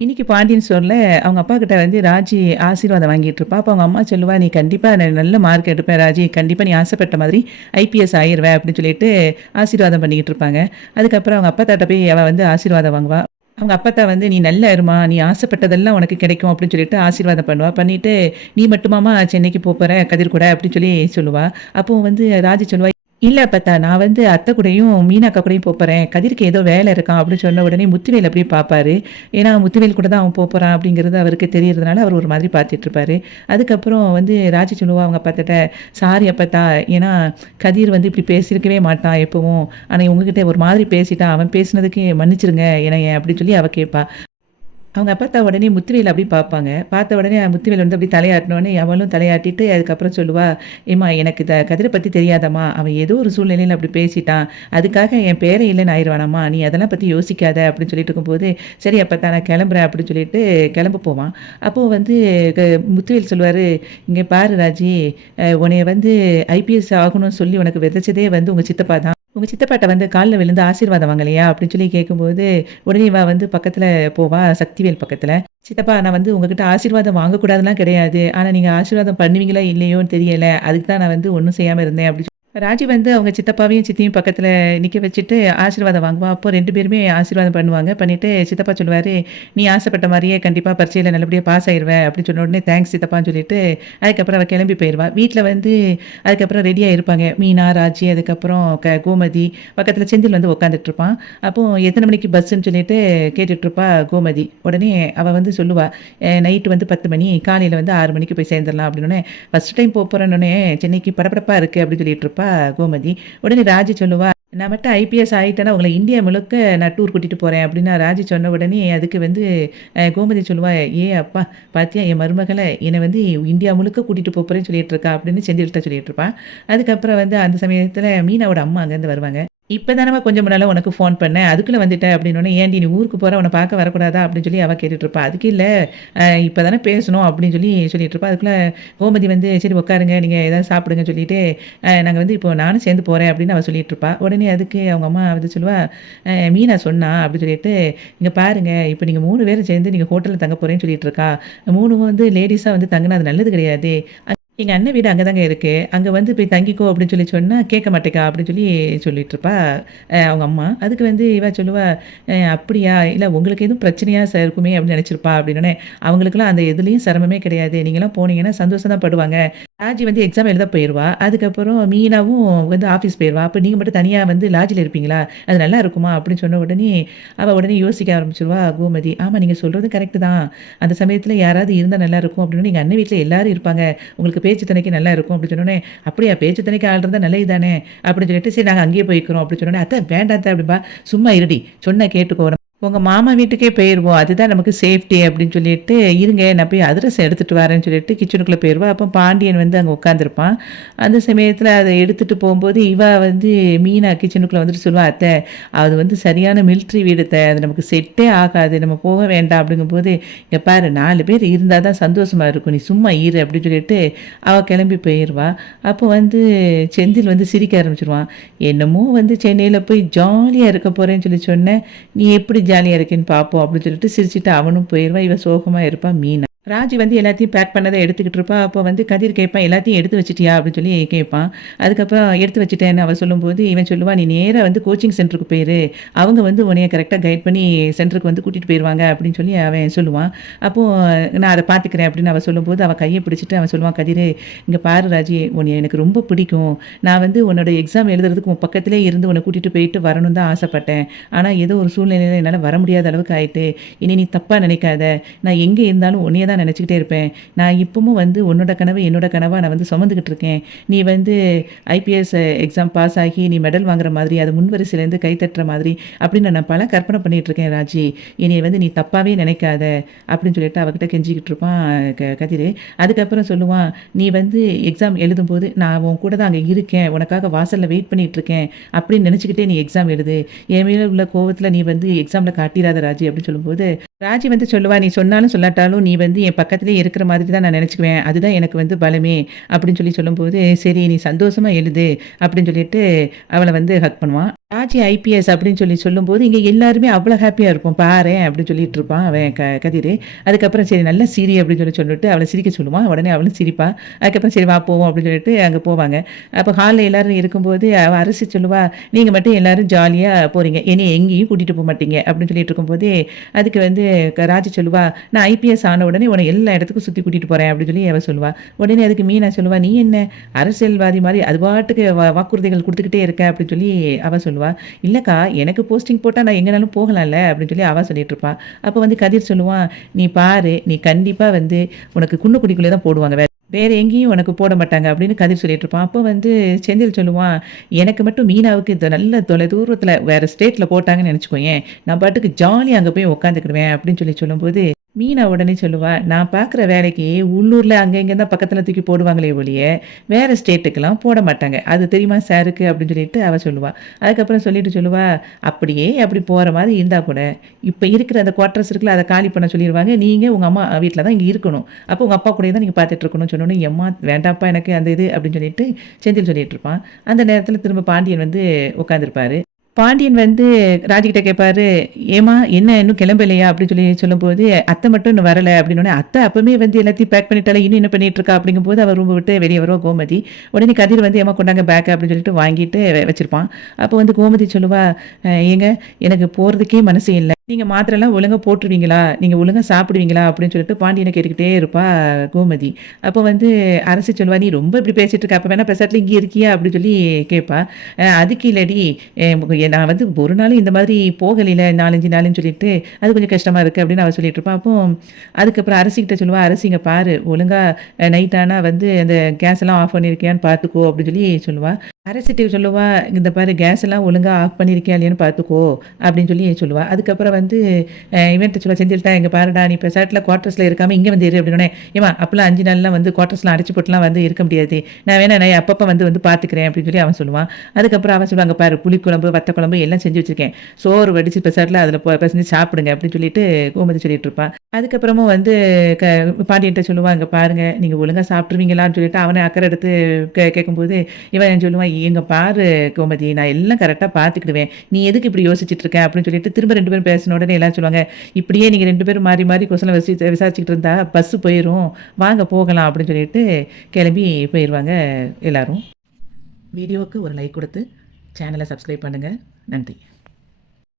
இன்னைக்கு பாண்டியன் ஸ்டோர்ல அவங்க அப்பா கிட்ட வந்து ராஜி ஆசீர்வாதம் வாங்கிட்டு இருப்பா. அப்ப அவங்க அம்மா சொல்லுவா, "நீ கண்டிப்பா நல்ல மார்க் எடுப்ப ராஜி. கண்டிப்பா நீ ஆசைப்பட்ட மாதிரி ஐபிஎஸ் ஆயிருவ" அப்படின்னு சொல்லிட்டு ஆசீர்வாதம் பண்ணிக்கிட்டு இருப்பாங்க. அதுக்கப்புறம் அவங்க அப்பத்தாட்ட போய் அவ வந்து ஆசீர்வாதம் வாங்குவா. அவங்க அப்பத்தா வந்து, "நீ நல்லா இரும்மா. நீ ஆசைப்பட்டதெல்லாம் உனக்கு கிடைக்கும்" அப்படின்னு சொல்லிட்டு ஆசீர்வாதம் பண்ணுவா. பண்ணிட்டு, "நீ மட்டுமாம்மா சென்னைக்கு போப்போற கதிர் கூட" அப்படின்னு சொல்லி சொல்லுவா. அப்போ வந்து ராஜி சொல்லுவா, "இல்ல அப்பத்தா, நான் வந்து அத்தை கூடயும், மீனா அக்கா கூடயும் போப்போறேன். கதிருக்கு ஏதோ வேலை இருக்காம்" அப்படின்னு சொன்ன உடனே முத்துவேல் அப்படியே பார்ப்பாரு. ஏன்னா முத்துவேல் கூட தான் அவன் போப்போறான் அப்படிங்கிறது அவருக்கு தெரியறதுனால, அவர் ஒரு மாதிரி பார்த்துட்டு இருப்பாரு. அதுக்கப்புறம் வந்து ராஜி சொல்லுவா அவங்க அப்பாத்திட்ட, "சாரி அப்பத்தா, ஏன்னா கதிர் வந்து இப்படி பேசியிருக்கவே மாட்டான் எப்பவும். ஆனா உங்ககிட்ட ஒரு மாதிரி பேசிட்டான். அவன் பேசினதுக்கு மன்னிச்சுருங்க என்னைய" அப்படின்னு சொல்லி அவ கேட்பா. அவங்க அப்பத்தா உடனே முத்துவேல் அப்படி பார்ப்பாங்க. பார்த்த உடனே முத்துவேல் வந்து அப்படி தலையாட்டினோனே, அவளும் தலையாட்டிட்டு அதுக்கப்புறம் சொல்லுவா, "ஏம்மா எனக்கு கதிர பத்தி தெரியாதாம்மா? அவன் ஏதோ ஒரு சூழ்நிலையில அப்படி பேசிட்டான். அதுக்காக என் பேரே இல்லன்னு ஆயிருவானாம்மா? நீ அதெல்லாம் பத்தி யோசிக்காத" அப்படின்னு சொல்லிட்டு இருக்கும்போது, "சரி அப்பத்தா நான் கிளம்புறேன்" அப்படின்னு சொல்லிட்டு கிளம்ப போவான். அப்போ வந்து க முத்துவேல் சொல்லுவாரு, "இங்க பாரு ராஜி, உன்னைய வந்து ஐபிஎஸ் ஆகணும்னு சொல்லி உனக்கு விதைச்சதே வந்து உங்க சித்தப்பா தான். உங்க சித்தப்பாட்ட வந்து கால்ல விழுந்து ஆசீர்வாதம் வாங்கலையா?" அப்படின்னு சொல்லி கேட்கும்போது, உடனே இவ வந்து பக்கத்துல போவா, சக்திவேல் பக்கத்துல. "சித்தப்பா, நான் வந்து உங்ககிட்ட ஆசீர்வாதம் வாங்கக்கூடாதுலாம் கிடையாது. ஆனா நீங்க ஆசீர்வாதம் பண்ணுவீங்களா இல்லையோன்னு தெரியல. அதுக்கு தான் நான் வந்து ஒண்ணும் செய்யாம இருந்தேன்" அப்படி ராஜி வந்து அவங்க சித்தப்பாவையும், சித்தியும் பக்கத்துல நிக்க வச்சுட்டு ஆசீர்வாதம் வாங்குவா. அப்போ 2 பேருமே ஆசீர்வாதம் பண்ணுவாங்க. பண்ணிட்டு சித்தப்பா சொல்லுவாரு, "நீ ஆசைப்பட்ட மாரியே கண்டிப்பா பரீட்சையில நல்லபடியா பாஸ் ஆயிருவ" அப்படின்னு சொன்ன உடனே, "தேங்க்ஸ் சித்தப்பான்னு" சொல்லிட்டு அதுக்கப்புறம் அவ கிளம்பி போயிருவா. வீட்ல வந்து அதுக்கப்புறம் ரெடியா இருப்பாங்க. மீனா, ராஜி, அதுக்கப்புறம் கோமதி. பக்கத்துல செந்தில் வந்து உட்காந்துட்டு இருப்பான். அப்போ எத்தன மணிக்கு பஸ்ஸுன்னு சொல்லிட்டு கேட்டுட்டு இருப்பா கோமதி. உடனே அவ வந்து சொல்லுவா, நைட்டு வந்து 10 மணி, காலையில வந்து 6 மணிக்கு போய் சேர்ந்துரலாம்" அப்படின்னோனே, "ஃபர்ஸ்ட் டைம் போறேன்னோனே சென்னைக்கு படபடப்பா இருக்கு" அப்படின்னு சொல்லிட்டு இருப்பா கோமதி. உடனே ராஜி சொல்லுவா, "நான் மட்டும் ஐபிஎஸ் ஆயிட்டேன்னா, உங்கள இந்தியா முழுக்க நான் டூர் கூட்டிட்டு போறேன்" அப்படின்னா ராஜி சொன்ன உடனே அதுக்கு வந்து கோமதி சொல்லுவா, "ஏ அப்பா! பாத்தியா என் மருமகள என்ன வந்து இந்தியா முழுக்க கூட்டிட்டு போறேன்னு சொல்லிட்டு இருக்கா" அப்படின்னு செந்தில்ட்ட சொல்லிட்டு இருப்பா. அதுக்கப்புறம் வந்து அந்த சமயத்துல மீனாவோட அம்மா அங்கேருந்து வருவாங்க. "இப்ப தானம்மா கொஞ்சம் முன்னால உனக்கு ஃபோன் பண்ணேன். அதுக்குள்ள வந்துட்ட" அப்படின்னோனே, "ஏன்டி நீ ஊருக்கு போற உன்ன பார்க்க வரக்கூடாதா?" அப்படின்னு சொல்லி அவ கேட்டுட்டு இருப்பா. அதுக்கு இல்ல, இப்ப தானே பேசணும் அப்படின்னு சொல்லி சொல்லிட்டு இருப்பா. அதுக்குள்ள கோமதி வந்து, "சரி உட்காருங்க. நீங்க ஏதாவது சாப்பிடுங்கன்னு" சொல்லிட்டு, நாங்க வந்து இப்போ நானும் சேர்ந்து போறேன்" அப்படின்னு அவ சொல்லிட்டு இருப்பா. உடனே அதுக்கு அவங்க அம்மா வந்து சொல்லுவா, மீனா சொன்னா அப்படின்னு சொல்லிட்டு, "இங்க பாருங்க, இப்ப நீங்க 3 பேரும் சேர்ந்து நீங்க ஹோட்டல்ல தங்க போறேன்னு சொல்லிட்டு இருக்கா. 3 வந்து லேடீஸா வந்து தங்குனா அது நல்லது கிடையாதே. எங்க அண்ணன் வீடு அங்க தாங்க இருக்கு. அங்க வந்து போய் தங்கிக்கோ" அப்படின்னு சொல்லி சொன்னா, "கேட்க மாட்டேக்கா" அப்படின்னு சொல்லி சொல்லிட்டு இருப்பா அவங்க அம்மா. அதுக்கு வந்து இவ சொல்லுவா, அப்படியா? இல்ல உங்களுக்கு எதுவும் பிரச்சனையா இருக்குமே" அப்படின்னு நினைச்சிருப்பா அப்படின்னோனே, "அவங்களுக்கெல்லாம் அந்த எதுலயும் சிரமமே கிடையாது. நீங்கலாம் போனீங்கன்னா சந்தோஷம் தான் படுவாங்க. ராஜி வந்து எக்ஸாம் எழுத போயிருவா. அதுக்கப்புறம் மீனாவும் வந்து ஆஃபீஸ் போயிருவா. அப்ப நீங்க மட்டும் தனியா வந்து லாட்ஜ்ல இருப்பீங்களா? அது நல்லா இருக்குமா?" அப்படின்னு சொன்ன உடனே, அவ உடனே யோசிக்க ஆரம்பிச்சுருவா கோமதி. "ஆமா, நீங்க சொல்றது கரெக்ட் தான். அந்த சமயத்துல யாராவது இருந்தா நல்லாருக்கும்" அப்படின்னு, "எங்க அண்ணன் வீட்ல எல்லாரும் இருப்பாங்க. உங்களுக்கு பேச்சு துணைக்கு நல்லா இருக்கும்" அப்படின்னு சொன்னோனே, "அப்படியா? பேச்சு துணைக்கு ஆள் இருந்தா நல்லது தானே" அப்படின்னு சொல்லிட்டு, "சரி நாங்க அங்கேயே போய்க்கிறோம்" அப்படின்னு சொன்னோனே, "அத்த வேண்டாம் அத்த" அப்படிம்பா. "சும்மா இருடி, சொன்னா கேட்டுக்கோ. உங்க மாமா வீட்டுக்கே போயிருவோம். அதுதான் நமக்கு சேஃப்டி" அப்படின்னு சொல்லிட்டு, "இருங்க நான் போய் அதிரசம் எடுத்துட்டு வரேன்னு" சொல்லிட்டு கிச்சனுக்குள்ள போயிருவா. அப்போ பாண்டியன் வந்து அங்க உட்காந்துருப்பான். அந்த சமயத்துல அத எடுத்துட்டு போம்போது, இவ வந்து மீனா கிச்சனுக்குள்ள வந்துட்டு சொல்லுவா, "அத்த, அது வந்து சரியான மிலிட்ரி வீடு அத்த. அது நமக்கு செட்டே ஆகாது. நம்ம போக வேண்டாம்" அப்படிங்கும்போது, "இங்க பாரு 4 பேர் இருந்தா தான் சந்தோஷமா இருக்கும். நீ சும்மா இரு" அப்படின்னு சொல்லிட்டு அவ கிளம்பி போயிருவா. அப்போ வந்து செந்தில் வந்து சிரிக்க ஆரம்பிச்சுருவான். "என்னமோ வந்து சென்னையில போய் ஜாலியா இருக்க போறேன்னு சொல்லி சொன்ன. நீ எப்படி ஜாலியா இருக்கேன்னு பார்ப்போம்" அப்படின்னு சொல்லிட்டு சிரிச்சுட்டு அவனும் போயிருவான். இவ சோகமா இருப்பா மீனா. ராஜி வந்து எல்லாத்தையும் பேக் பண்ணத எடுத்துக்கிட்டு இருப்பா. அப்போ வந்து கதிர் கேட்பான், "எல்லாத்தையும் எடுத்து வச்சுட்டியா?" அப்படின்னு சொல்லி கேட்பான். அதுக்கப்புறம் எடுத்து வச்சுட்டேன்னு அவ சொல்லும்போது, இவன் சொல்லுவான், "நீ நேரா வந்து கோச்சிங் சென்டருக்கு போயிரு. அவங்க வந்து உன்னைய கரெக்ட்டா கைட் பண்ணி சென்டருக்கு வந்து கூட்டிட்டு போயிருவாங்க" அப்படின்னு சொல்லி அவன் சொல்லுவான். அப்போ "நான் அத பார்த்துக்கிறேன்" அப்படின்னு அவ சொல்லும்போது, அவ கைய பிடிச்சுட்டு அவன் சொல்லுவான், "கதிரு, இங்க பாரு ராஜி, உன்னைய எனக்கு ரொம்ப பிடிக்கும். நான் வந்து உன்னோட எக்ஸாம் எழுதுறதுக்கு உன் பக்கத்திலேயே இருந்து உன்ன கூட்டிட்டு போயிட்டு வரணும்னு தான் ஆசைப்பட்டேன். ஆனா ஏதோ ஒரு சூழ்நிலையில என்னால வர முடியாத அளவுக்கு ஆயிட்டு. இனி நீ தப்பா நினைக்காத. நான் எங்க இருந்தாலும் உன்னைய தான் நினைச்சுக்கிட்டே இருப்பேன். நான் இப்பவும் வந்து உன்னோட கனவு என்னோட கனவா நான் வந்து சுமந்துகிட்டு இருக்கேன். நீ வந்து ஐபிஎஸ் எக்ஸாம் பாஸ் ஆகி நீ மெடல் வாங்குற மாதிரி, அது முன்வரிசையிலேருந்து கை தட்டுற மாதிரி அப்படின்னு நான் பல கற்பனை பண்ணிட்டு இருக்கேன் ராஜி. என்னைய வந்து நீ தப்பாவே நினைக்காத" அப்படின்னு சொல்லிட்டு அவகிட்ட கெஞ்சிக்கிட்டு இருப்பான் கதிரு. அதுக்கப்புறம் சொல்லுவான், "நீ வந்து எக்ஸாம் எழுதும்போது நான் உன் கூட தான் அங்க இருக்கேன். உனக்காக வாசல்ல வெயிட் பண்ணிட்டு இருக்கேன். அப்படின்னு நினைச்சுக்கிட்டே நீ எக்ஸாம் எழுது. என் மேல உள்ள கோவத்துல நீ வந்து எக்ஸாம்ல காட்டிறாத ராஜி" அப்படின்னு சொல்லும்போது, ராஜி வந்து சொல்லுவா, "நீ சொன்னாலும் சொல்லாட்டாலும் நீ வந்து என் பக்கத்திலேயே இருக்கிற மாதிரி தான் நான் நினைச்சுக்குவேன். அதுதான் எனக்கு வந்து பலமே" அப்படின்னு சொல்லி சொல்லும்போது, "சரி நீ சந்தோஷமா எழுது" அப்படின்னு சொல்லிட்டு அவள வந்து ஹக் பண்ணுவான். ராஜி ஐபிஎஸ் அப்படின்னு சொல்லும்போது, இங்க எல்லாருமே அவ்வளோ ஹேப்பியா இருப்போம். பாரேன் அப்படின்னு சொல்லிட்டு இருப்பான் அவன் கதிரு. அதுக்கப்புறம் சரி நல்லா சிரி அப்படின்னு சொல்லிட்டு அவள சிரிக்க சொல்லுவான். உடனே அவளும் சிரிப்பா. அதுக்கப்புறம் சரி வா போவோம் அப்படின்னு சொல்லிட்டு அங்க போவாங்க. அப்போ ஹால்ல எல்லாரும் இருக்கும்போது அவ அரசி சொல்லுவா, "நீங்க மட்டும் எல்லாரும் ஜாலியா போறீங்க. என்னைய எங்கேயும் கூட்டிட்டு போமாட்டீங்க." அப்படின்னு சொல்லிட்டு இருக்கும்போதே, அதுக்கு வந்து ராஜி சொல்லுவா, "நான் ஐபிஎஸ் ஆன உடனே உன்ன எல்லா இடத்துக்கும் சுத்தி கூட்டிட்டு போறேன்." அப்படின்னு சொல்லி அவ சொல்லுவா. உடனே அதுக்கு மீனா சொல்லுவா, "நீ என்ன அரசியல்வாதி மாரி அது பாட்டுக்கு வாக்குறுதிகள் குடுத்துக்கிட்டே இருக்க." அப்படின்னு சொல்லி அவ சொல்லுவா. "இல்லக்கா, எனக்கு போஸ்டிங் போட்டா நான் எங்கனாலும் போகலாம்ல." அப்படின்னு சொல்லி அவ சொல்லிட்டுருப்பா. அப்போ வந்து கதிர் சொல்லுவான், "நீ பாரு, நீ கண்டிப்பா வந்து உனக்கு குன்னுக்குடிக்குள்ளே தான் போடுவாங்க. வேற எங்கேயும் உனக்கு போட மாட்டாங்க." அப்படின்னு கதிர் சொல்லிட்டுருப்பான். அப்போ வந்து செந்தில் சொல்லுவான், "எனக்கு மட்டும் மீனாவுக்கு இந்த நல்ல தொலைதூரத்தில வேற ஸ்டேட்ல போட்டாங்கன்னு நெனச்சுக்கோயேன், நான் பாட்டுக்கு ஜாலியா அங்க போய் உட்காந்துக்கிடுவேன்." அப்படின்னு சொல்லும்போது மீனா உடனே சொல்லுவா, "நான் பார்க்குற வேலைக்கு உள்ளூர்ல அங்க இங்க தான் பக்கத்துல தூக்கி போடுவாங்களே ஒழிய, வேற ஸ்டேட்டுக்குலாம் போட மாட்டாங்க. அது தெரியுமா சாருக்கு?" அப்படின்னு சொல்லிட்டு அவ சொல்லுவா. அதுக்கப்புறம் சொல்லிட்டு சொல்லுவா, "அப்படியே அப்படி போற மாரி இருந்தா கூட, இப்ப இருக்கிற அந்த குவார்டர்ஸ் இருக்குல்ல, அத காலி பண்ண சொல்லிருவாங்க. நீங்க உங்க அம்மா வீட்ல தான் இங்க இருக்கணும். அப்போ உங்க அப்பா கூடயே தான் நீங்க பார்த்துட்டு இருக்கணும்னு" சொன்னோனே, "எம்மா வேண்டாம்ப்பா எனக்கு அந்த இது" அப்படின்னு சொல்லிட்டு செந்தில் சொல்லிட்டு இருப்பான். அந்த நேரத்துல திரும்ப பாண்டியன் வந்து உட்கார்ந்திருப்பாரு. பாண்டியன் வந்து ராஜிகிட்ட கேட்பாரு, "ஏம்மா என்ன இன்னும் கிளம்பலையா?" அப்படின்னு சொல்லும்போது, "அத்தை மட்டும் இன்னும் வரல." அப்படின்னோனே, "அத்தை அப்பவே வந்து எல்லாத்தையும் பேக் பண்ணிட்டாளே, இன்னும் என்ன பண்ணிட்டு இருக்கா?" அப்படிங்கும்போது அவ ரூம விட்டு வெளிய வருவா கோமதி. உடனே கதிர் வந்து, "ஏம்மா கொண்டாங்க பேக்க" அப்படின்னு சொல்லிட்டு வாங்கிட்டு வச்சிருப்பான். அப்போ வந்து கோமதி சொல்லுவா, "ஏங்க எனக்கு போறதுக்கே மனசு இல்ல. நீங்க மாத்திரைலாம் ஒழுங்கா போட்டுருவீங்களா? நீங்க ஒழுங்கா சாப்பிடுவீங்களா?" அப்படின்னு சொல்லிட்டு பாண்டியன கேட்டுக்கிட்டே இருப்பா கோமதி. அப்போ வந்து அரசி சொல்லுவா, "நீ ரொம்ப இப்படி பேசிட்டு இருக்க. அப்ப வேணா பெசாட்ல இங்கே இருக்கியா?" அப்படின்னு சொல்லி கேட்பா. அதுக்கு இல்லடி, நான் வந்து ஒரு நாளும் இந்த மாதிரி போகலைல 4, 5 நாளுன்னு சொல்லிட்டு, அது கொஞ்சம் கஷ்டமா இருக்கு அப்படின்னு அவ சொல்லிட்டு இருப்பா. அப்போ அதுக்கப்புறம் அரசிகிட்ட சொல்லுவா, "அரசி இங்க பாரு, ஒழுங்கா நைட் ஆனா வந்து அந்த கேஸ் எல்லாம் ஆஃப் பண்ணியிருக்கியான்னு பார்த்துக்கோ" அப்படின்னு சொல்லி சொல்லுவா. அரசிட்ட சொல்லுவா, "இந்த பாரு கேஸ் எல்லாம் ஒழுங்கா ஆஃப் பண்ணியிருக்கியா இல்லையான்னு பார்த்துக்கோ" அப்படின்னு சொல்லி சொல்லுவா. அதுக்கப்புறம் வந்து இவன்ட்ட சொல்லுவா, செந்தில்ட்ட, "இங்க பாருடா, நீ பெசாட்ல குவார்டர்ஸ்ல இருக்காம இங்க வந்து இரு" அப்படின்னோனே, "ஏம்மா அப்பலாம் 5 நாள்லாம் வந்து குவார்டர்ஸ்லாம் அடைச்சு போட்டுலாம் வந்து இருக்க முடியாது. நான் வேணா நான் அப்பப்ப வந்து பார்த்துக்கிறேன்" அப்படின்னு சொல்லி அவன் சொல்லுவான். அதுக்கப்புறம் அவ சொல்லுவா, "அங்க பாரு புளிக்குழம்பு, வத்த குழம்பு எல்லாம் செஞ்சு வச்சிருக்கேன். சோறு வடிச்சு பெசாட்ல அதில பெசஞ்சு சாப்பிடுங்க" அப்படின்னு சொல்லிட்டு கோமதி சொல்லிட்டு இருப்பா. அதுக்கப்புறமும் வந்து க பாண்டியன்ட்ட சொல்லுவா, "இங்க பாருங்க, நீங்க ஒழுங்கா சாப்பிட்டுருவீங்களான்னு" சொல்லிட்டு அவனே அக்கறை எடுத்து கேட்கும்போது, இவன் சொல்லுவான், "இங்க பாரு கோமதி, நான் எல்லாம் கரெக்ட்டா பார்த்துக்கிடுவேன். நீ எதுக்கு இப்படி யோசிச்சுட்டு இருக்க?" அப்படின்னு சொல்லிட்டு திரும்ப 2 பேரும் பேசின உடனே எல்லாரும் சொல்லுவாங்க, "இப்படியே நீங்க 2 பேரும் மாறி மாறி கொஸ்டின் விசாரிச்சுக்கிட்டு இருந்தா பஸ் போயிரும். வாங்க போகலாம்" அப்படின்னு சொல்லிட்டு கிளம்பி போயிருவாங்க எல்லாரும். வீடியோவுக்கு ஒரு லைக் குடுத்து சேனலை சப்ஸ்கிரைப் பண்ணுங்க. நன்றி.